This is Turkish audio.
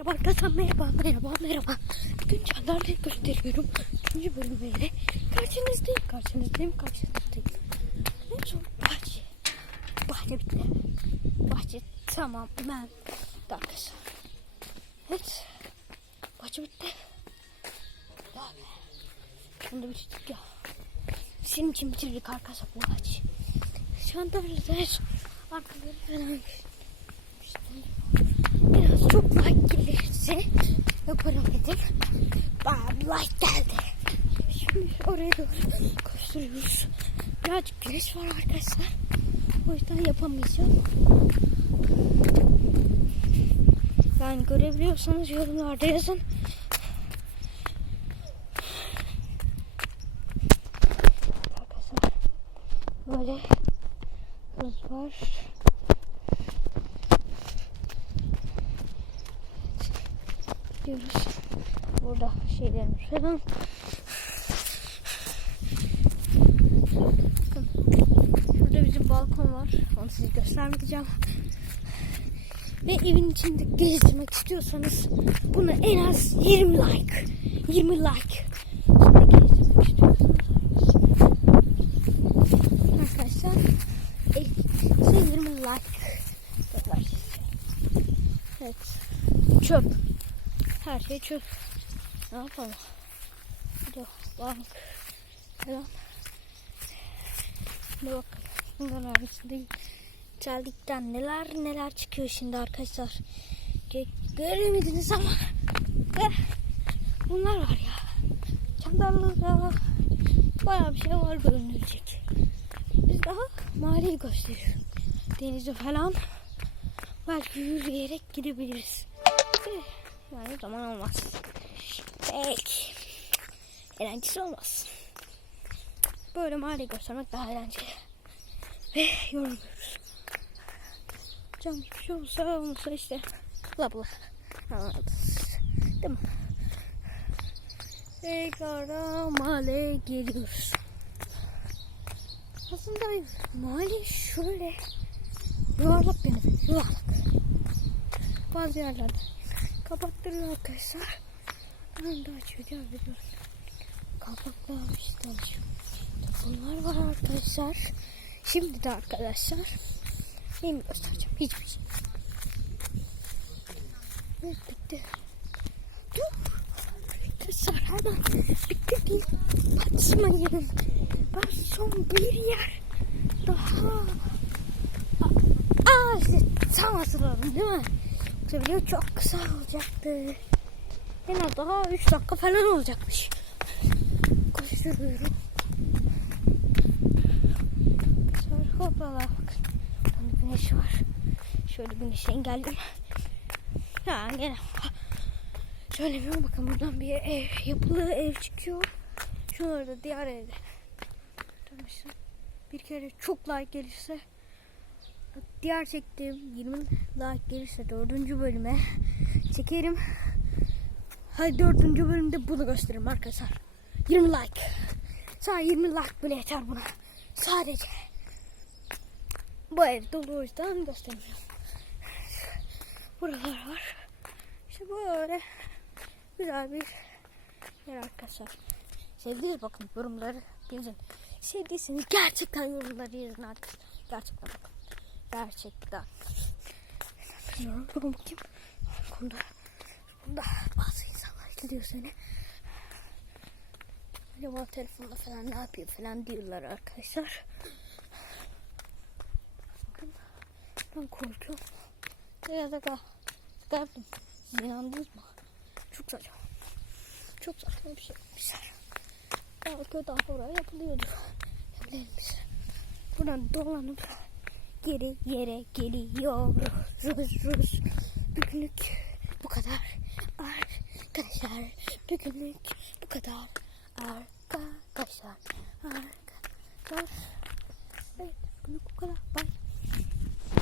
Merhaba arkadaşlar merhaba merhaba merhaba. Çandarlı'yı gösteriyorum. Üçüncü bölümüyle karşınızdayım karşınızdayım karşınızdayım. En son bahçe. Bahçe bitti. Bahçe tamam ben arkadaşlar. Evet. Bahçe bitti. Ya be. Şimdi bitirdik ya. Senin için bitirdik arkadaşlar bu bahçe. Çandarlı'da arkaları falan Biraz gelirse yaparım dedim. Like geldi. Şimdi oraya doğru koşturuyoruz. Birazcık güneş var arkadaşlar. O yüzden yapamayacağım. Yani görebiliyorsanız yorumlarda yazın. Arkadaşlar böyle hız var. Gidiyoruz. Burada şeylerimiz falan. Şurada bizim balkon var. Onu size göstermeyeceğim. Ve evin içinde gezdirmek istiyorsanız buna en az 20 like. 20 like. Arkadaşlar e, şey 20 like. Evet. Çöp. Her şey çöp. Ne yapalım? Bir de bank falan. Şimdi bak bunların arasında içerikten neler neler çıkıyor şimdi arkadaşlar. Gö göremediniz ama ve bunlar var ya. Çandallı'da bayağı bir şey var görünecek. Biz daha mahalleyi gösteriyoruz. Denize falan belki yürüyerek gidebiliriz. Yani o zaman olmaz. Peki. Eğlenceli olmaz. Böyle mahalle göstermek daha eğlenceli. Ve yoruluyoruz. Can bir şey olsa olmasa işte. Bla bla. Anladınız. Değil mi? Tekrar mahalle geliyoruz. Aslında mahalle şöyle yuvarlak benim. Yuvarlak. Bazı yerlerde kapattırıyor arkadaşlar. Ben de açıyor bir dur. Kapaklar işte açıyor. Bunlar var arkadaşlar. Şimdi de arkadaşlar neyimi göstereceğim hiçbir şey. Evet bitti. Dur. Arkadaşlar hemen bitti değil. Açmayın. Ben son bir yer daha. Aa işte tam hatırladım değil mi? Yoksa video çok kısa olacaktı. Yine daha 3 dakika falan olacakmış. Koşturuyorum. Sonra hoppala bakın. Hani güneş var. Şöyle güneşi engelledim. Ha gene. Söylemiyorum bakın buradan bir ev, yapılı ev çıkıyor. Şu orada diğer evde. Tanışın. Bir kere çok like gelirse diğer çektiğim 20 like gelirse dördüncü bölüme çekerim. Hadi dördüncü bölümde bunu gösteririm arkadaşlar. 20 like. Sadece 20 like bile yeter buna. Sadece. Bu ev dolu o yüzden göstermiyorum. Buralar var. İşte böyle güzel bir yer arkadaşlar. Sevdiğiniz bakın yorumları yazın. Sevdiyseniz gerçekten yorumları yazın arkadaşlar. Gerçekten bakın. Gerçekten. Bilmiyorum. Bakın bakayım. Bunda, bunda bazı insanlar gidiyor seni. Acaba telefonda falan ne yapıyor falan diyorlar arkadaşlar. Bakın. Ben korkuyorum. Ya da geldim. İnandınız mı? Çok saçma. Çok saçma bir şey yapmışlar. Belki daha oraya yapılıyordu. Yapılmış. Buradan dolanıp geri yere geliyoruz. Ruz. Bugünlük bu kadar. Arkadaşlar bugünlük bu kadar. Arkadaşlar. Arkadaşlar. Bugünlük bu kadar. Bye.